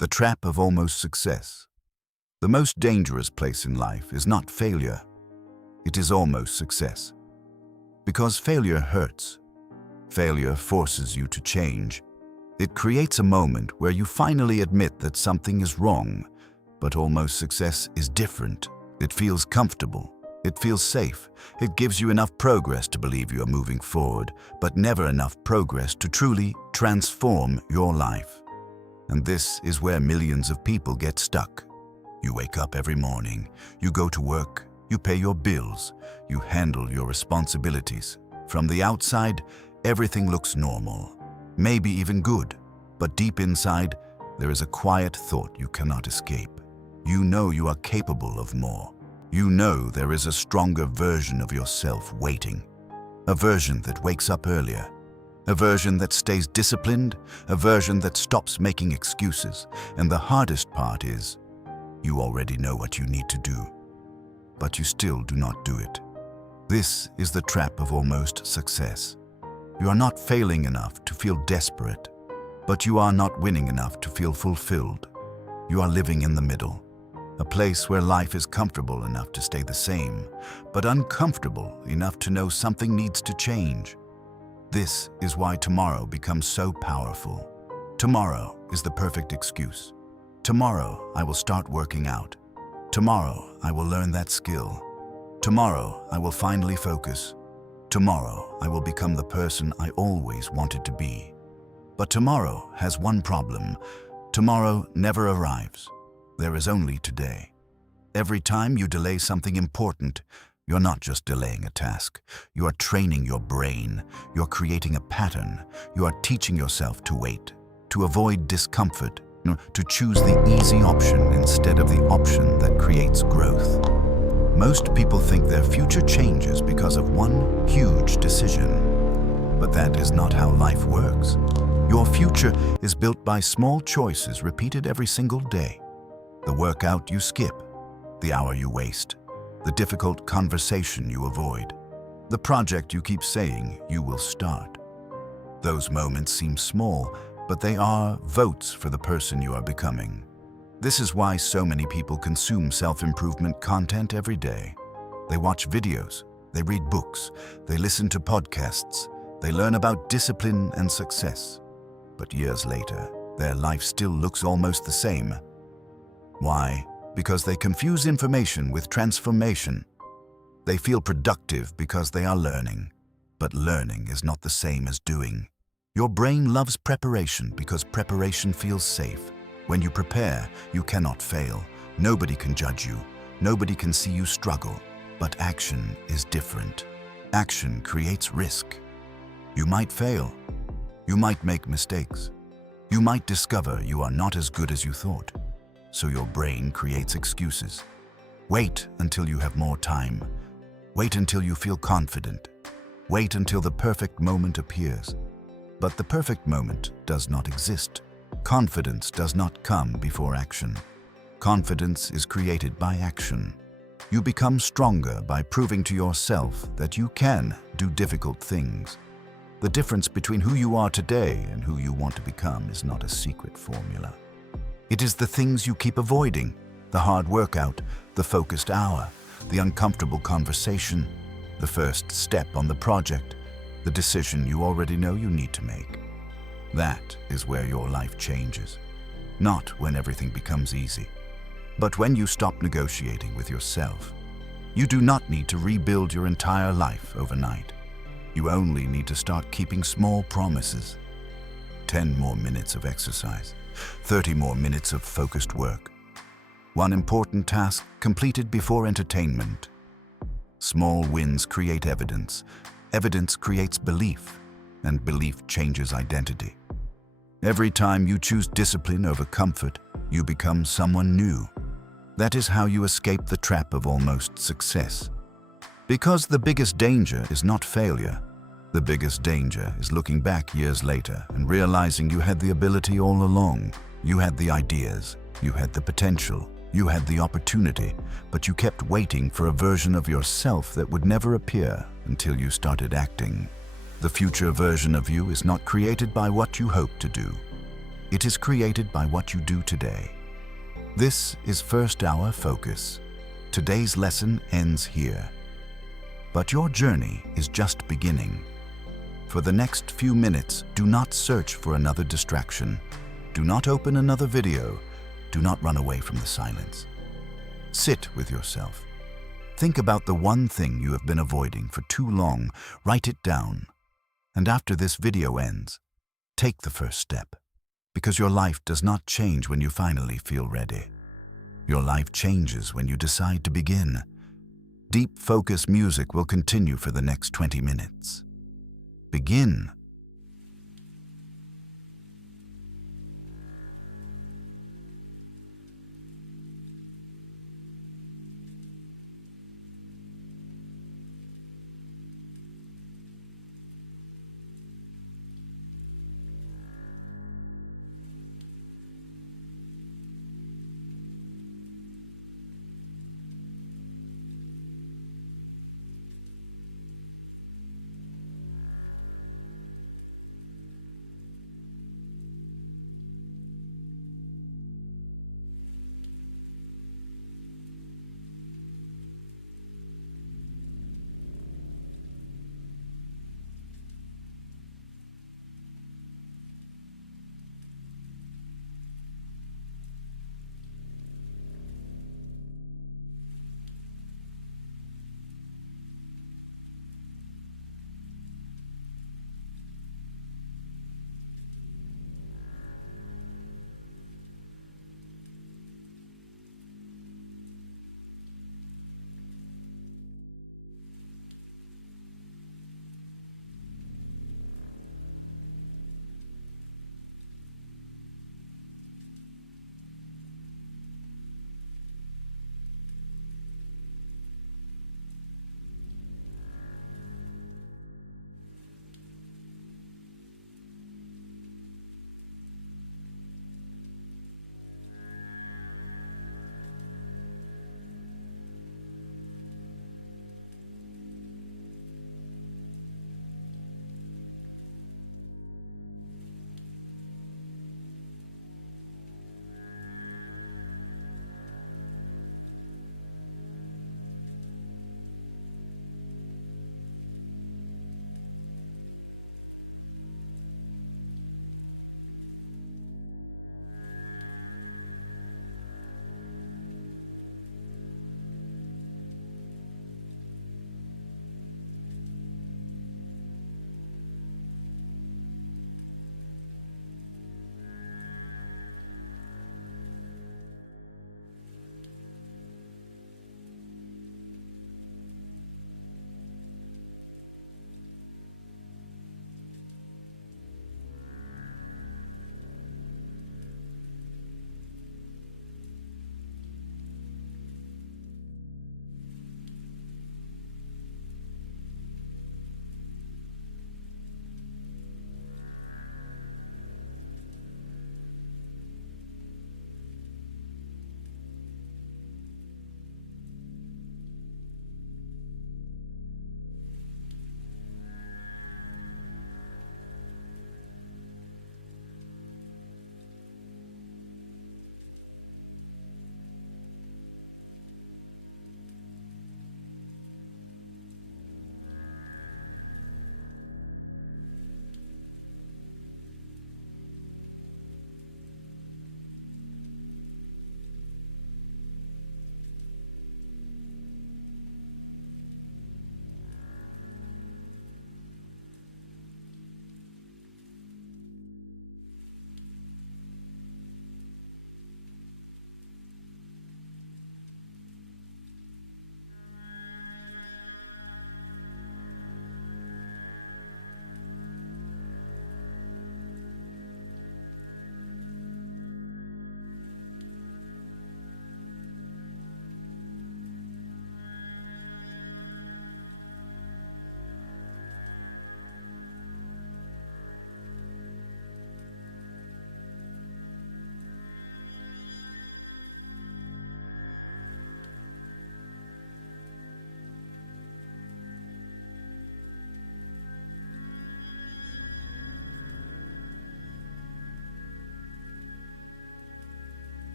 The trap of almost success. The most dangerous place in life is not failure. It is almost success. Because failure hurts. Failure forces you to change. It creates a moment where you finally admit that something is wrong. But almost success is different. It feels comfortable. It feels safe. It gives you enough progress to believe you are moving forward, but never enough progress to truly transform your life. And this is where millions of people get stuck. You wake up every morning, you go to work, you pay your bills, you handle your responsibilities. From the outside, everything looks normal, maybe even good. But deep inside, there is a quiet thought you cannot escape. You know you are capable of more. You know there is a stronger version of yourself waiting. A version that wakes up earlier. A version that stays disciplined, a version that stops making excuses. And the hardest part is, you already know what you need to do, but you still do not do it. This is the trap of almost success. You are not failing enough to feel desperate, but you are not winning enough to feel fulfilled. You are living in the middle, a place where life is comfortable enough to stay the same, but uncomfortable enough to know something needs to change. This is why tomorrow becomes so powerful. Tomorrow is the perfect excuse. Tomorrow I will start working out. Tomorrow I will learn that skill. Tomorrow I will finally focus. Tomorrow I will become the person I always wanted to be. But tomorrow has one problem. Tomorrow never arrives. There is only today. Every time you delay something important, you're not just delaying a task. You are training your brain. You're creating a pattern. You are teaching yourself to wait, to avoid discomfort, to choose the easy option instead of the option that creates growth. Most people think their future changes because of one huge decision. But that is not how life works. Your future is built by small choices repeated every single day. The workout you skip, the hour you waste, the difficult conversation you avoid, the project you keep saying you will start. Those moments seem small, but they are votes for the person you are becoming. This is why so many people consume self-improvement content every day. They watch videos, they read books, they listen to podcasts, they learn about discipline and success. But years later, their life still looks almost the same. Why? Because they confuse information with transformation. They feel productive because they are learning, but learning is not the same as doing. Your brain loves preparation because preparation feels safe. When you prepare, you cannot fail. Nobody can judge you. Nobody can see you struggle. But action is different. Action creates risk. You might fail. You might make mistakes. You might discover you are not as good as you thought. So your brain creates excuses. Wait until you have more time. Wait until you feel confident. Wait until the perfect moment appears. But the perfect moment does not exist. Confidence does not come before action. Confidence is created by action. You become stronger by proving to yourself that you can do difficult things. The difference between who you are today and who you want to become is not a secret formula. It is the things you keep avoiding, the hard workout, the focused hour, the uncomfortable conversation, the first step on the project, the decision you already know you need to make. That is where your life changes. Not when everything becomes easy, but when you stop negotiating with yourself. You do not need to rebuild your entire life overnight. You only need to start keeping small promises. 10 more minutes of exercise, 30 more minutes of focused work. One important task completed before entertainment. Small wins create evidence. Evidence creates belief, and belief changes identity. Every time you choose discipline over comfort, you become someone new. That is how you escape the trap of almost success. Because the biggest danger is not failure. The biggest danger is looking back years later and realizing you had the ability all along. You had the ideas, you had the potential, you had the opportunity, but you kept waiting for a version of yourself that would never appear until you started acting. The future version of you is not created by what you hope to do. It is created by what you do today. This is first hour focus. Today's lesson ends here. But your journey is just beginning. For the next few minutes, do not search for another distraction. Do not open another video. Do not run away from the silence. Sit with yourself. Think about the one thing you have been avoiding for too long. Write it down. And after this video ends, take the first step. Because your life does not change when you finally feel ready. Your life changes when you decide to begin. Deep focus music will continue for the next 20 minutes. Begin